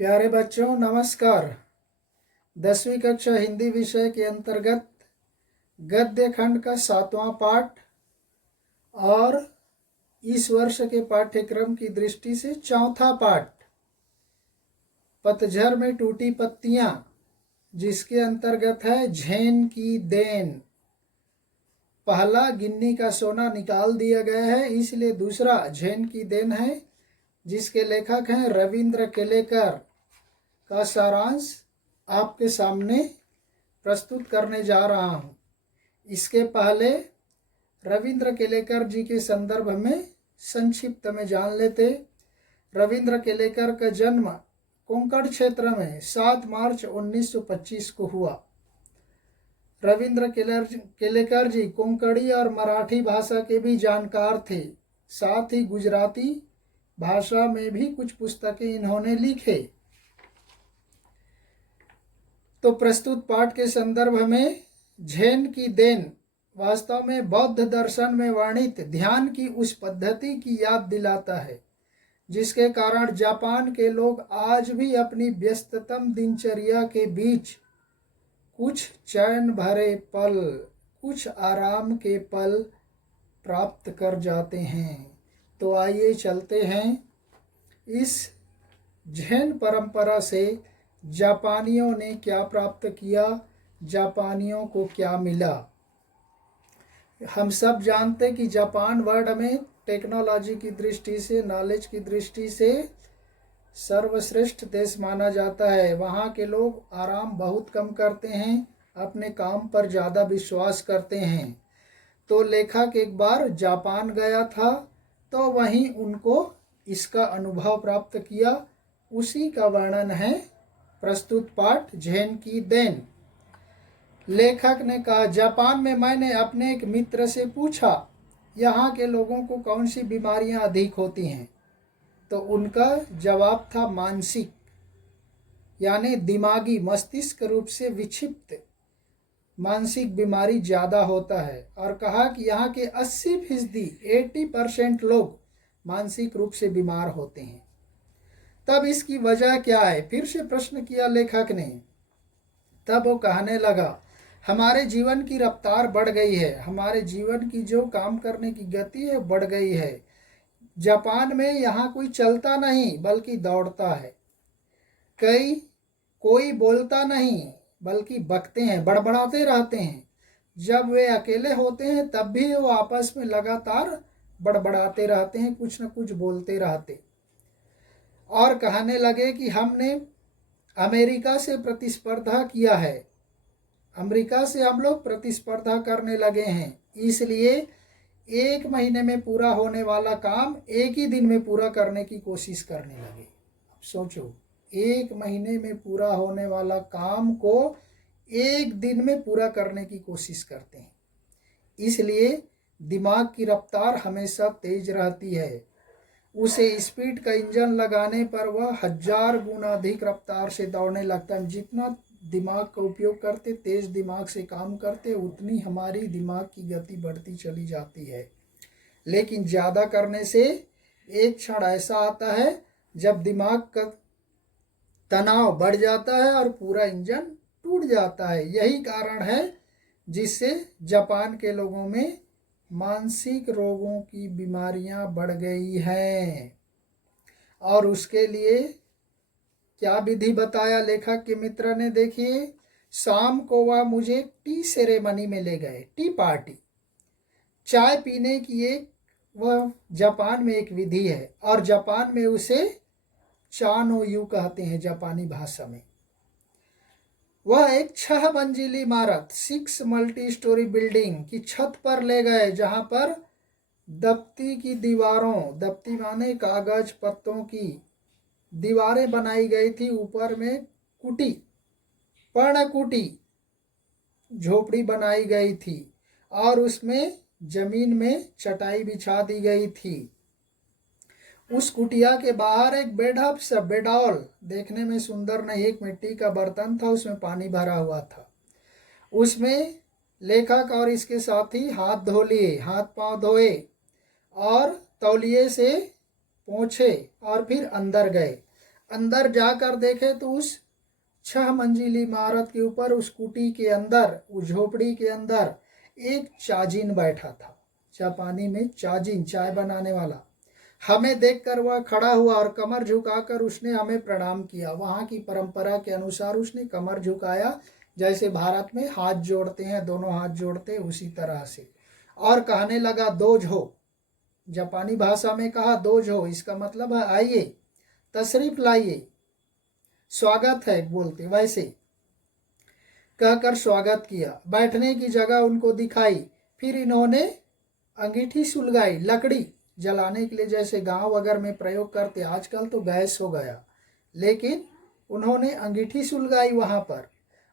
प्यारे बच्चों नमस्कार। 10वीं कक्षा हिंदी विषय के अंतर्गत गद्य खंड का 7वां पाठ और इस वर्ष के पाठ्यक्रम की दृष्टि से चौथा पाठ पतझड़ में टूटी पत्तियां, जिसके अंतर्गत है झेन की देन। पहला गिन्नी का सोना निकाल दिया गया है, इसलिए दूसरा झेन की देन है, जिसके लेखक हैं रविंद्र केलेकर। का सारांश आपके सामने प्रस्तुत करने जा रहा हूँ। इसके पहले रविंद्र केलेकर जी के संदर्भ में संक्षिप्त में जान लेते। रविंद्र केलेकर का जन्म कोंकण क्षेत्र में 7 मार्च 1925 को हुआ। रविंद्र केलेकर जी कोंकणी और मराठी भाषा के भी जानकार थे, साथ ही गुजराती भाषा में भी कुछ पुस्तकें इन्होंने लिखे। तो प्रस्तुत पाठ के संदर्भ में झेन की देन वास्तव में बौद्ध दर्शन में वर्णित ध्यान की उस पद्धति की याद दिलाता है, जिसके कारण जापान के लोग आज भी अपनी व्यस्ततम दिनचर्या के बीच कुछ चैन भरे पल, कुछ आराम के पल प्राप्त कर जाते हैं। तो आइए चलते हैं इस झेन परंपरा से जापानियों ने क्या प्राप्त किया, जापानियों को क्या मिला। हम सब जानते कि जापान वर्ल्ड में टेक्नोलॉजी की दृष्टि से, नॉलेज की दृष्टि से सर्वश्रेष्ठ देश माना जाता है। वहाँ के लोग आराम बहुत कम करते हैं, अपने काम पर ज़्यादा विश्वास करते हैं। तो लेखक एक बार जापान गया था, तो वहीं उनको इसका अनुभव प्राप्त किया। उसी का वर्णन है प्रस्तुत पाठ झेन की देन। लेखक ने कहा, जापान में मैंने अपने एक मित्र से पूछा यहाँ के लोगों को कौन सी बीमारियां अधिक होती हैं। तो उनका जवाब था मानसिक, यानी दिमागी, मस्तिष्क रूप से विक्षिप्त मानसिक बीमारी ज़्यादा होता है। और कहा कि यहाँ के 80% 80% लोग मानसिक रूप से बीमार होते हैं। तब इसकी वजह क्या है, फिर से प्रश्न किया लेखक ने। तब वो कहने लगा, हमारे जीवन की रफ्तार बढ़ गई है, हमारे जीवन की जो काम करने की गति है बढ़ गई है। जापान में यहाँ कोई चलता नहीं बल्कि दौड़ता है, कोई बोलता नहीं बल्कि बकते हैं, बड़बड़ाते रहते हैं। जब वे अकेले होते हैं तब भी वो आपस में लगातार बड़बड़ाते रहते हैं, कुछ न कुछ बोलते रहते। और कहने लगे कि हमने अमेरिका से प्रतिस्पर्धा किया है, अमेरिका से हम लोग प्रतिस्पर्धा करने लगे हैं, इसलिए 1 महीने में पूरा होने वाला काम 1 ही दिन में पूरा करने की कोशिश करने लगे। अब सोचो, 1 महीने में पूरा होने वाला काम को 1 दिन में पूरा करने की कोशिश करते हैं। इसलिए दिमाग की रफ्तार हमेशा तेज रहती है। उसे स्पीड का इंजन लगाने पर वह 1000 गुना अधिक रफ्तार से दौड़ने लगता है। जितना दिमाग का उपयोग करते, तेज दिमाग से काम करते, उतनी हमारी दिमाग की गति बढ़ती चली जाती है। लेकिन ज़्यादा करने से एक क्षण ऐसा आता है जब दिमाग का तनाव बढ़ जाता है और पूरा इंजन टूट जाता है। यही कारण है जिससे जापान के लोगों में मानसिक रोगों की बीमारियां बढ़ गई हैं। और उसके लिए क्या विधि बताया लेखक के मित्र ने, देखिए। शाम को वह मुझे टी सेरेमनी में ले गए, टी पार्टी, चाय पीने की वह जापान में एक विधि है, और जापान में उसे चानोयू कहते हैं जापानी भाषा में। वह एक 6 मंजिली इमारत, 6 मल्टी स्टोरी बिल्डिंग की छत पर ले गए, जहां पर दफ्ती की दीवारों, दफ्ती माने कागज पत्तों की दीवारें बनाई गई थी। ऊपर में कुटी, पर्णकुटी झोपड़ी बनाई गई थी, और उसमें जमीन में चटाई बिछा दी गई थी। उस कुटिया के बाहर एक बेडॉल, देखने में सुंदर नहीं, एक मिट्टी का बर्तन था, उसमें पानी भरा हुआ था। उसमें लेखक और इसके साथी हाथ धो लिए, हाथ पांव धोए और तौलिए से पोंछे और फिर अंदर गए। अंदर जाकर देखे तो उस 6 मंजिली इमारत के ऊपर, उस कुटी के अंदर, उस झोपड़ी के अंदर एक चाजिन बैठा था। जापानी में चाजिन, चाय बनाने वाला। हमें देखकर वह खड़ा हुआ और कमर झुकाकर उसने हमें प्रणाम किया। वहाँ की परंपरा के अनुसार उसने कमर झुकाया, जैसे भारत में हाथ जोड़ते हैं, दोनों हाथ जोड़ते हैं, उसी तरह से। और कहने लगा दोजो। जापानी भाषा में कहा दोजो, इसका मतलब है आइए, तशरीफ लाइए, स्वागत है बोलते, वैसे कहकर स्वागत किया। बैठने की जगह उनको दिखाई। फिर इन्होंने अंगीठी सुलगाई, लकड़ी जलाने के लिए जैसे गांव वगैरह में प्रयोग करते, आजकल तो गैस हो गया, लेकिन उन्होंने अंगीठी सुलगाई वहां पर।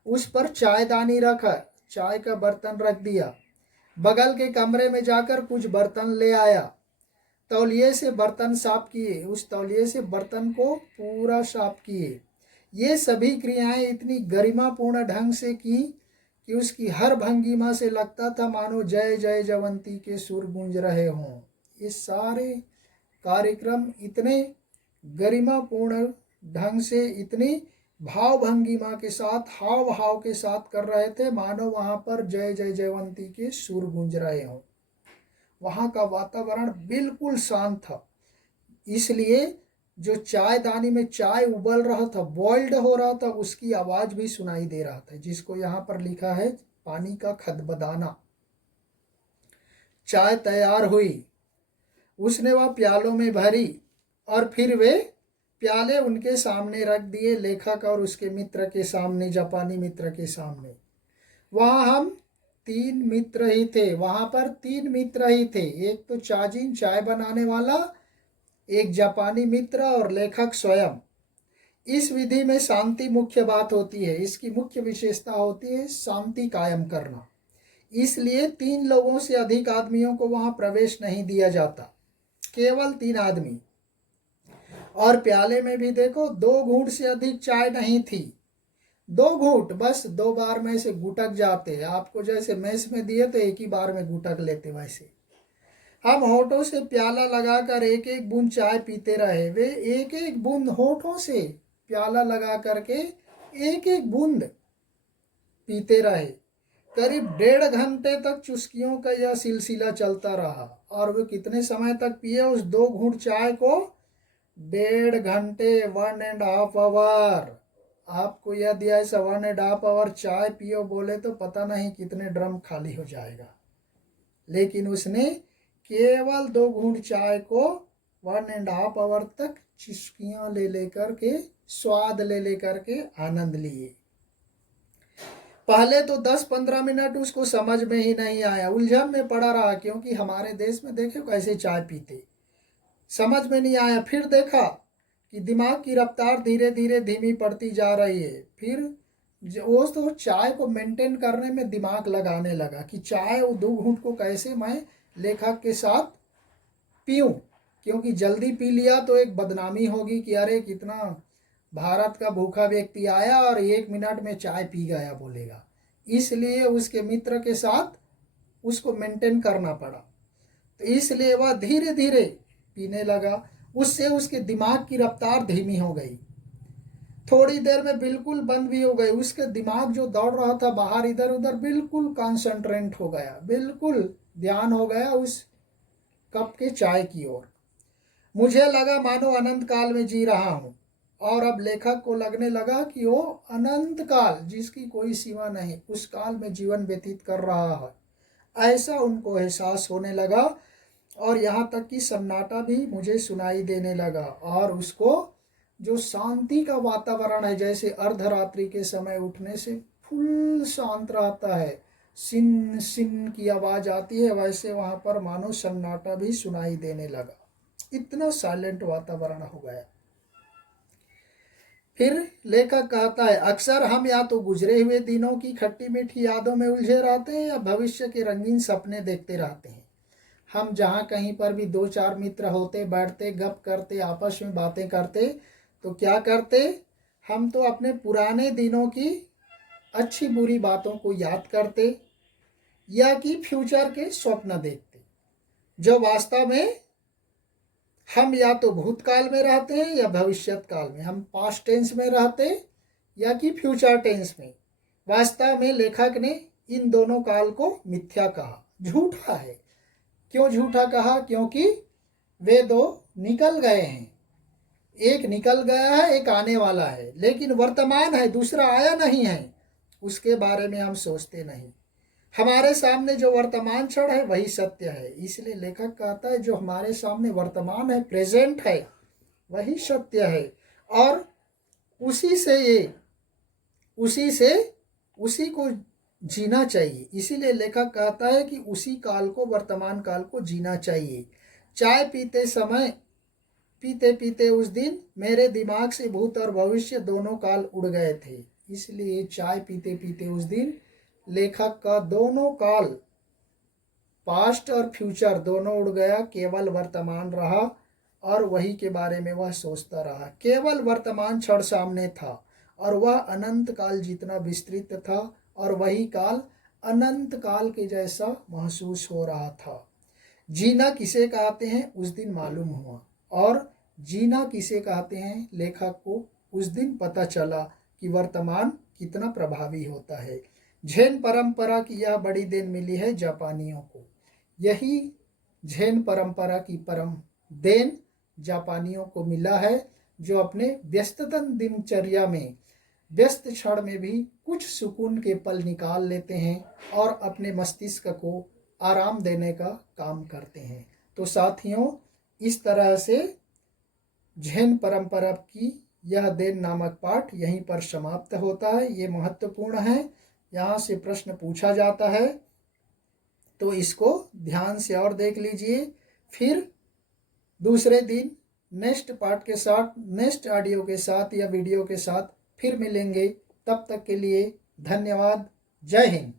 उस पर चायदानी रखा, चाय का बर्तन रख दिया। बगल के कमरे में जाकर कुछ बर्तन ले आया, तौलिए से बर्तन साफ किए, उस तौलिए से बर्तन को पूरा साफ किए। ये सभी क्रियाएं इतनी गरिमापूर्ण ढंग से की कि उसकी हर भंगिमा से लगता था मानो जय जय जयवंती के सुर गूंज रहे हों। ये सारे कार्यक्रम इतने गरिमापूर्ण ढंग से, इतनी भाव भंगिमा के साथ, हाव भाव के साथ कर रहे थे मानो वहां पर जय जय जयवंती के सुर गूंज रहे हों। वहां का वातावरण बिल्कुल शांत था, इसलिए जो चायदानी में चाय उबल रहा था, बॉइल्ड हो रहा था, उसकी आवाज भी सुनाई दे रहा था, जिसको यहाँ पर लिखा है पानी का खदबदाना। चाय तैयार हुई, उसने वह प्यालों में भरी और फिर वे प्याले उनके सामने रख दिए, लेखक और उसके मित्र के सामने, जापानी मित्र के सामने। वहाँ हम 3 मित्र ही थे, वहाँ पर 3 मित्र ही थे। एक तो चाजिन, चाय बनाने वाला, एक जापानी मित्र और लेखक स्वयं। इस विधि में शांति मुख्य बात होती है, इसकी मुख्य विशेषता होती है शांति कायम करना। इसलिए 3 लोगों से अधिक आदमियों को वहां प्रवेश नहीं दिया जाता, केवल 3 आदमी। और प्याले में भी देखो 2 घूंट से अधिक चाय नहीं थी। 2 घूंट, बस 2 बार में से गुटक जाते हैं। आपको जैसे मेस में दिए तो एक ही बार में गुटक लेते, वैसे हम होठों से प्याला लगाकर एक एक बूंद चाय पीते रहे। वे एक एक बूंद होठों से प्याला लगा करके एक एक बूंद पीते रहे। करीब 1.5 घंटे तक चुस्कियों का यह सिलसिला चलता रहा। और वे कितने समय तक पिए उस 2 घूंट चाय को? 1.5 घंटे, 1.5 आवर। आपको यह दिया ऐसा 1.5 आवर चाय पियो बोले तो पता नहीं कितने ड्रम खाली हो जाएगा, लेकिन उसने केवल 2 घूंट चाय को 1.5 आवर तक चुस्कियां ले लेकर के, स्वाद ले लेकर के आनंद लिए। पहले तो 10-15 मिनट उसको समझ में ही नहीं आया, उलझन में पड़ा रहा, क्योंकि हमारे देश में देखे कैसे चाय पीते, समझ में नहीं आया। फिर देखा कि दिमाग की रफ्तार धीरे धीरे धीमी पड़ती जा रही है। फिर वो तो चाय को मेंटेन करने में दिमाग लगाने लगा कि चाय वो 2 घूंट को कैसे मैं लेखक के साथ पीऊं, क्योंकि जल्दी पी लिया तो एक बदनामी होगी कि अरे कितना भारत का भूखा व्यक्ति आया और 1 मिनट में चाय पी गया बोलेगा। इसलिए उसके मित्र के साथ उसको मेंटेन करना पड़ा, तो इसलिए वह धीरे धीरे पीने लगा। उससे उसके दिमाग की रफ्तार धीमी हो गई, थोड़ी देर में बिल्कुल बंद भी हो गई। उसके दिमाग जो दौड़ रहा था बाहर इधर उधर, बिल्कुल कॉन्सेंट्रेट हो गया, बिल्कुल ध्यान हो गया उस कप के चाय की ओर। मुझे लगा मानो अनंत काल में जी रहा हूँ, और अब लेखक को लगने लगा कि वो अनंत काल, जिसकी कोई सीमा नहीं, उस काल में जीवन व्यतीत कर रहा है, ऐसा उनको एहसास होने लगा। और यहाँ तक कि सन्नाटा भी मुझे सुनाई देने लगा, और उसको जो शांति का वातावरण है, जैसे अर्धरात्रि के समय उठने से फुल शांत रहता है, सिन सिन की आवाज आती है, वैसे वहां पर मानो सन्नाटा भी सुनाई देने लगा, इतना साइलेंट वातावरण हो गया। फिर लेखक कहता है, अक्सर हम या तो गुजरे हुए दिनों की खट्टी मीठी यादों में उलझे रहते हैं या भविष्य के रंगीन सपने देखते रहते हैं। हम जहाँ कहीं पर भी 2-4 मित्र होते, बैठते, गप करते, आपस में बातें करते, तो क्या करते, हम तो अपने पुराने दिनों की अच्छी बुरी बातों को याद करते, या कि फ्यूचर के स्वप्न देखते, जो वास्तव में हम या तो भूतकाल में रहते हैं या भविष्यत काल में, हम पास्ट टेंस में रहते या कि फ्यूचर टेंस में। वास्तव में लेखक ने इन दोनों काल को मिथ्या कहा, झूठा है। क्यों झूठा कहा? क्योंकि वे दो निकल गए हैं, एक निकल गया है, एक आने वाला है, लेकिन वर्तमान है, दूसरा आया नहीं है, उसके बारे में हम सोचते नहीं। हमारे सामने जो वर्तमान क्षण है वही सत्य है। इसलिए लेखक कहता है जो हमारे सामने वर्तमान है, प्रेजेंट है, वही सत्य है, और उसी से उसी को जीना चाहिए। इसीलिए लेखक कहता है कि उसी काल को, वर्तमान काल को जीना चाहिए। चाय पीते समय, पीते पीते उस दिन मेरे दिमाग से भूत और भविष्य दोनों काल उड़ गए थे। इसलिए चाय पीते पीते उस दिन लेखक का दोनों काल, पास्ट और फ्यूचर दोनों उड़ गया, केवल वर्तमान रहा और वही के बारे में वह सोचता रहा। केवल वर्तमान क्षण सामने था और वह अनंत काल जितना विस्तृत था, और वही काल अनंत काल के जैसा महसूस हो रहा था। जीना किसे कहते हैं उस दिन मालूम हुआ, और जीना किसे कहते हैं लेखक को उस दिन पता चला कि वर्तमान कितना प्रभावी होता है। जैन परंपरा की यह बड़ी देन मिली है जापानियों को। यही जैन परंपरा की परम देन जापानियों को मिला है, जो अपने व्यस्ततम दिनचर्या में, व्यस्त क्षण में भी कुछ सुकून के पल निकाल लेते हैं और अपने मस्तिष्क को आराम देने का काम करते हैं। तो साथियों, इस तरह से जैन परंपरा की यह देन नामक पाठ यहीं पर समाप्त होता है। ये महत्वपूर्ण है, यहाँ से प्रश्न पूछा जाता है, तो इसको ध्यान से और देख लीजिए। फिर दूसरे दिन नेक्स्ट पार्ट के साथ, नेक्स्ट ऑडियो के साथ या वीडियो के साथ फिर मिलेंगे। तब तक के लिए धन्यवाद। जय हिंद।